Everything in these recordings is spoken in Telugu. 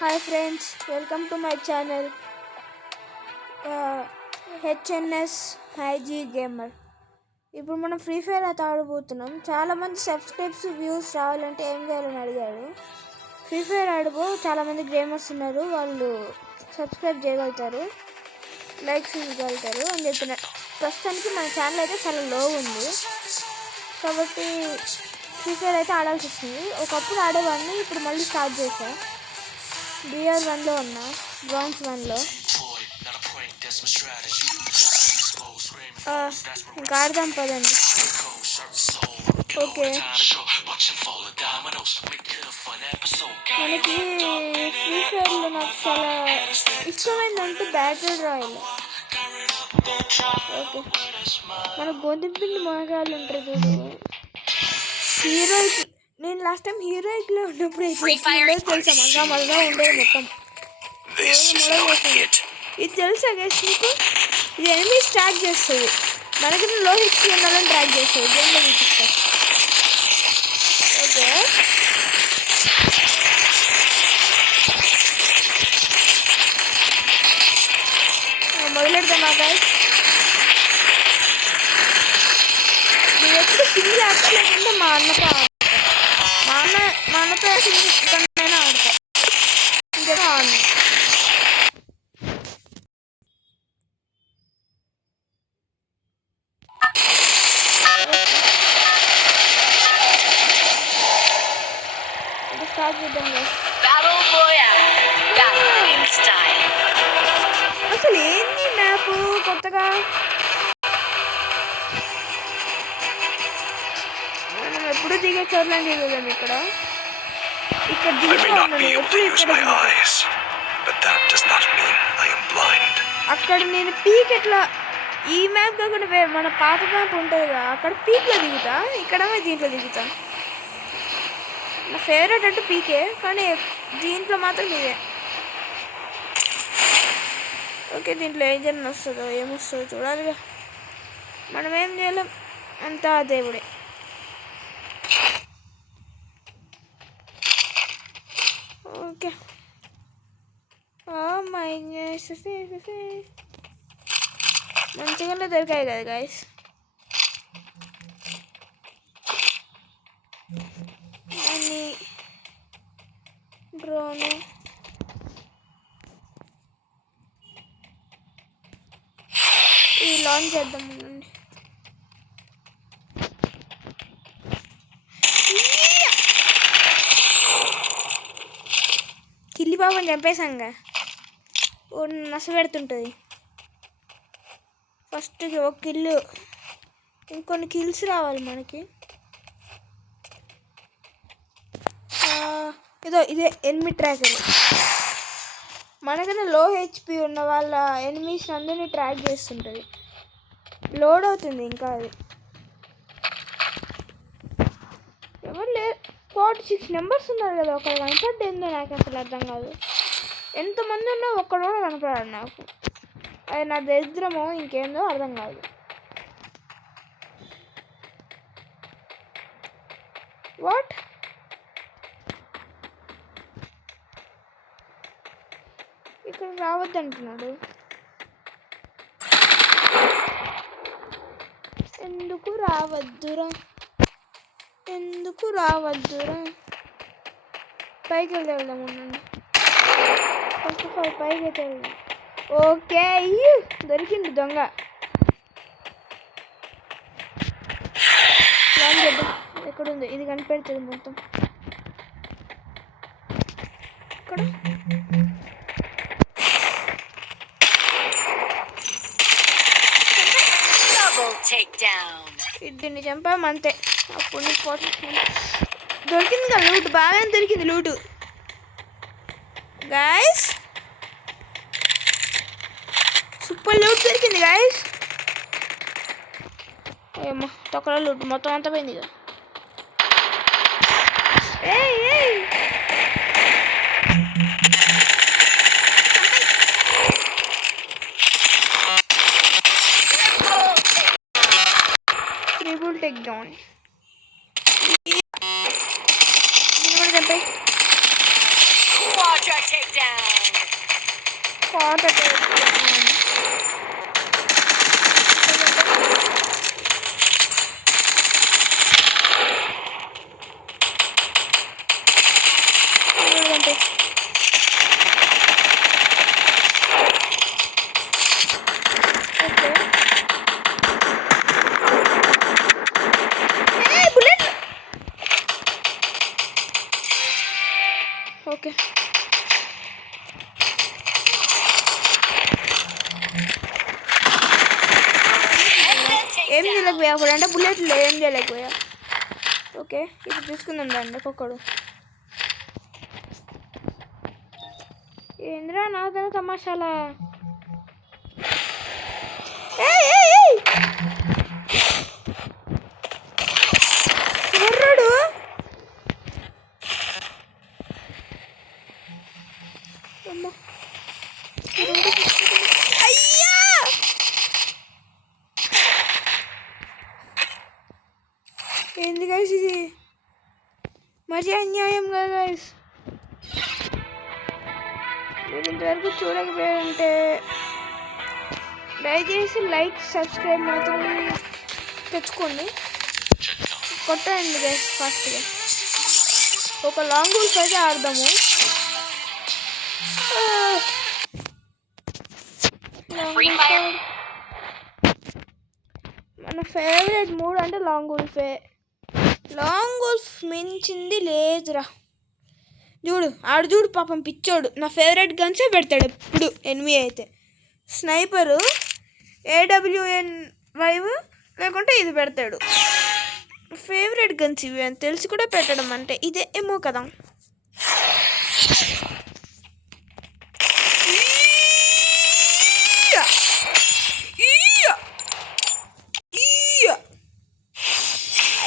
Hi friends, welcome to my channel HNS IG Gamer. ఇప్పుడు మనం ఫ్రీ ఫైర్ అయితే ఆడబోతున్నాం. చాలామంది సబ్స్క్రైబ్స్ వ్యూస్ రావాలంటే ఏం చేయాలని అడిగారు. ఫ్రీ ఫైర్ ఆడబో చాలామంది గేమర్స్ ఉన్నారు, వాళ్ళు సబ్స్క్రైబ్ చేయగలుగుతారు, లైక్స్ ఇవ్వగలుగుతారు అని చెప్పిన. ప్రస్తుతానికి మన ఛానల్ అయితే చాలా లో ఉంది కాబట్టి ఫ్రీ ఫైర్ అయితే ఆడాల్సి వస్తుంది. ఒకప్పుడు ఆడేవాడిని, ఇప్పుడు మళ్ళీ స్టార్ట్ చేశాను. BR 1లో ఉన్నా, బ్రాంజ్ 1లో. ఇంకా ఆడదాం పదండి. ఓకే, మనకి ఫ్రీ ఫైర్లో నాకు చాలా ఇష్టమైందంటే బ్యాటిల్ రాయల్. ఓకే, మన గోధుమ పిండి మొనగాళ్ళు ఉంటారు చూడు, హీరోయిక్. నేను లాస్ట్ టైం హీరోయిక్లో ఉన్నప్పుడు తెలుసా, మళ్ళా ఉండేది మొత్తం. ఇది తెలుసా గైస్ మీకు? ఇది ఎనిమీస్ ట్రాక్ చేస్తుంది, మనకన్నా లో హెచ్పీ ఉన్న వాళ్ళని ట్రాక్ చేస్తుంది. గేమ్లో చూపిస్తా. ఓకే, మొదలెడతామా గైస్? నేను ఎప్పుడు సింగిల్ ఆడతా, లేకుంటే మా అన్నతో ఆడతా. మా అన్నతో సింగిల్ కన్నా ఆడతా, ఇంకేమో ఆడను. స్టార్ట్ చేద్దాం గైస్. అసలు ఏంది మ్యాప్ కొత్తగా? మనం ఎప్పుడు దిగే చోట్లని దిగుదాం. ఇక్కడ అక్కడ నేను పీక్ ఎట్లా, ఈ మ్యాప్ కాకుండా మన పాత మ్యాప్ ఉంటుంది కదా, అక్కడ పీక్లో దిగుతా, ఇక్కడ దీంట్లో దిగుతా. నా ఫేవరెట్ అంటే పీకే, కానీ దీంట్లో మాత్రం ఇదే. ఓకే, దీంట్లో ఏం జర్నీ వస్తుందో ఏమొస్తుందో చూడాలిగా. మనం ఏం చేయలేం, అంతా దేవుడే. ఓకే, మంచిగా దొరికాయి కదా గైస్. అని డ్రోను ఈ లాంచ్ చేద్దాం. కిల్లి బాబుని చంపేశాంగా, నస పెడుతుంటుంది. ఫస్ట్ ఒక కిల్లు, ఇంకొన్ని కిల్స్ రావాలి మనకి. ఇదే ఎనిమి ట్రాకర్. మనకన్నా లో హెచ్పి ఉన్న వాళ్ళ ఎనిమీస్ అందరినీ ట్రాక్ చేస్తుంటుంది. లోడ్ అవుతుంది ఇంకా. అది ఎవరు లేరు, 46 నెంబర్స్ ఉన్నారు కదా, ఒకరు కనపడ్డేందో నాకు అసలు అర్థం కాదు. ఎంతమంది ఉన్నా ఒక్కడు కూడా కనపడాడు నాకు. అది నా దరిద్రమో ఇంకేందో అర్థం కాదు. వాట్? ఇక్కడ రావద్దంటున్నాడు, ఎందుకు రావద్దురా? పైకి వెళ్దాం ఉండండి. ఫస్ట్ ఆఫ్ ఆల్ పైకి అయితే వెళ్దాం. ఓకే, దొరికింది దొంగ. ప్లాన్ చేద్దాం. ఎక్కడుంది ఇది? కనిపెడుతుంది మొత్తం. ఇక్కడ దీన్ని చంపామంతే. అప్పుడు దొరికింది కదా లూట్, బాగా దొరికింది లూటు గాయస్. సూపర్ లూట్ దొరికింది గాయస్. ఏమో తొక్కల లూట్ మొత్తం అంతా పోయింది ఇక. Triple take down. దీన్ని కూడా చంపాయి. ఓకే ఏం చేయలేకపోయా అప్పుడు అంటే బుల్లెట్లు ఏం చేయలేకపోయా. ఓకే ఇప్పుడు తీసుకుందాం దాన్ని ఒక్కొక్కడు. ఏంద్రా నాతో తమాషాలా? ఎవర్రాడు? అయ్యా ఏంది గైస్ ఇది? మరీ అన్యాయం కదా గైస్. మీరు ఇంతవరకు చూడకపోయారంటే దయచేసి లైక్ సబ్స్క్రైబ్ మాత్రం తెచ్చుకోండి, కొట్టండి గైస్ ఫాస్ట్గా. ఒక లాంగ్ రూల్స్ అయితే ఆడదాము. మన ఫేవరెట్ మూడ్ అంటే లాంగ్ గోల్ఫే. లాంగ్ గోల్ఫ్ మించింది లేదురా. చూడు ఆడు చూడు పాపం పిచ్చోడు నా ఫేవరెట్ గన్సే పెడతాడు ఎప్పుడు. ఎనిమి అయితే స్నైపరు, AWM-5 లేకుంటే ఇది పెడతాడు. ఫేవరెట్ గన్స్ ఇవి అని తెలిసి కూడా పెట్టడం అంటే ఇదే ఏమో కదా.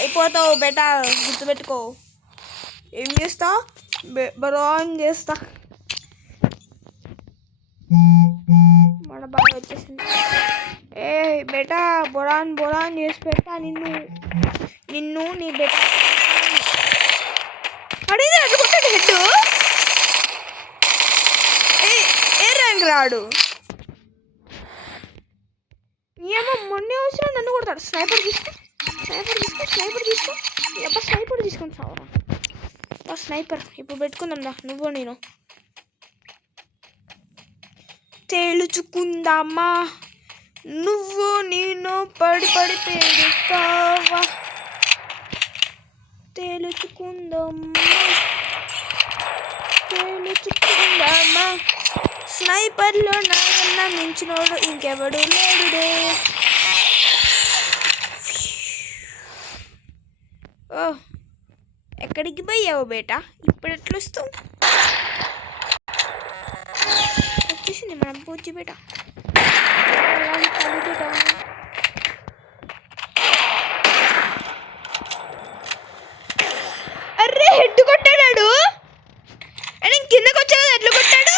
అయిపోతావు బెటా, గుర్తుపెట్టుకో. ఏం చేస్తా? బరాన్ చేస్తా. మన బాగా వచ్చేసింది. ఏ బెటా బొరాన్ బొరాన్ చేసి పెడతా నిన్ను నీ బెటా. అడిగి అడ్డుకుంటాడు హెడ్. ఏ ర్యాంక్ రాడు? ఏమో మొన్నే వచ్చినా నన్ను కొడతాడు. స్నైపర్ తీసుకో అబ్బా స్నైపర్ తీసుకొని సావరా. స్నైపర్ ఇప్పుడు పెట్టుకుందాం రా నువ్వు నేను. తేల్చుకుందామా నువ్వు నేను పడి తేలుస్తావా. తేల్చుకుందామా స్నైపర్లో నాకన్నా మించినోడు ఇంకెవడు లేడుడే. ఓ ఎక్కడికి పోయావు బేటా? ఇప్పుడు ఎట్లా వస్తావు? వచ్చేసింది మనం పూచి బేట. అర్రే హెడ్ కొట్టాడు. అని కిందకు వచ్చావు ఎట్లా కొట్టాడు?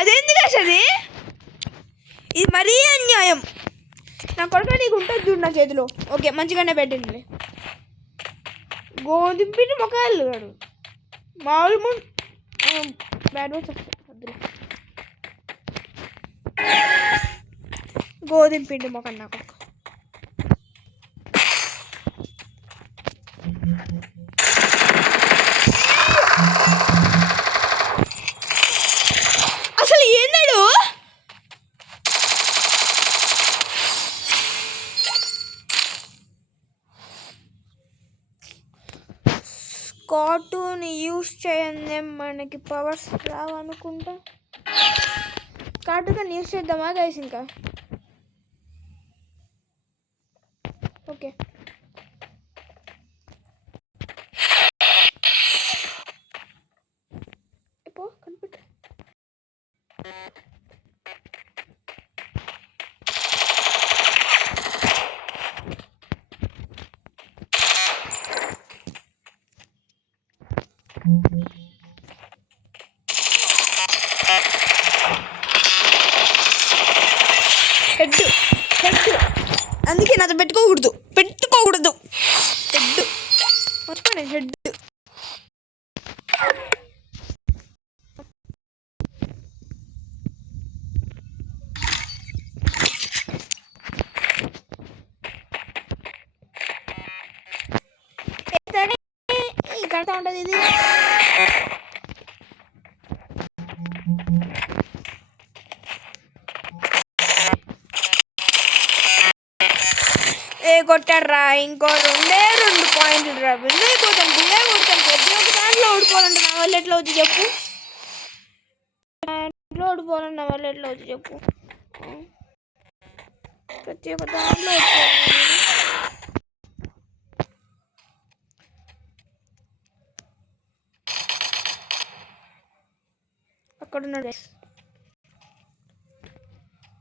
అదేంది కాసది? ఇది మరీ అన్యాయం. నా కొడుకు నీకు ఉంటుంది చూడు నా చేతిలో. ఓకే మంచిగానే పెట్టింది. గోధుమ పిండి మొక్కలు కాడు మామూలు బ్యాడ్ వర్డ్స్ వద్దులే. గోధుమ పిండి మొక్కలు నా కొడుకు. అసలు ఏందాడు? కార్టూన్ యూస్ చేయండి మనకి పవర్స్ రావనుకుంటా. కార్టూన్ యూస్ చేద్దామా గైస్? ఇంకా ఓకే కనిపెట్టు. హెడ్ అందుకే నాతో పెట్టుకోకూడదు హెడ్ మర్చిపోయాను. హెడ్ కడతా ఉంటుంది ఇది. కొట్టాడ్రా, ఇంకో 2 పాయింట్లు రా. బిల్లే కొడతాను ప్రతి ఒక్క దాంట్లో ఓడిపోవాలంటే నా వల్ల ఎట్లా అవుతుంది చెప్పు. దాంట్లో ఓడిపోవాలంటే నా వల్ల ఎట్లా అవుతుంది చెప్పు. ప్రతి ఒక్క దాంట్లో ఓడిపోవాలి.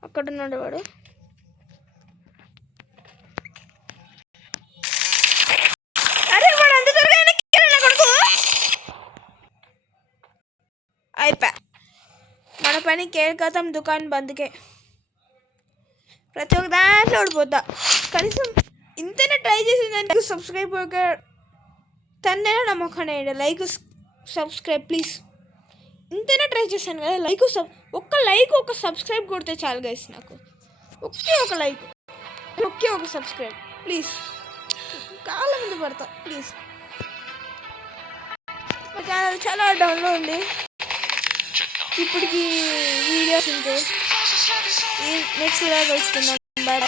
అక్కడున్నాడు వాడు. అరే వాడు అంత త్వరగా కొడుకు అయిపోయా. మన పని కేల్కతం దుకాణం బంద్కే. ప్రతి ఒక్క దాంట్లో ఓడిపోతా. కనీసం ఇంతైనా ట్రై చేసిందంటే సబ్స్క్రైబ్ తన్నైనా నమ్మకం. Like subscribe please. ఇంతైనా ట్రై చేశాను కదా. ఒక్క లైక్ ఒక సబ్స్క్రైబ్ కొడితే చాలు గైస్. నాకు ఒకే ఒక లైక్, ఒకే ఒక సబ్స్క్రైబ్ ప్లీజ్. కాళ్ళ మీద పడతా ప్లీజ్. మా ఛానల్ చాలా డౌన్లో ఉంది ఇప్పటికి వీడియోస్ ఉంటే. నెక్స్ట్ ఇలా కలుసుకుందాం. బాయ్.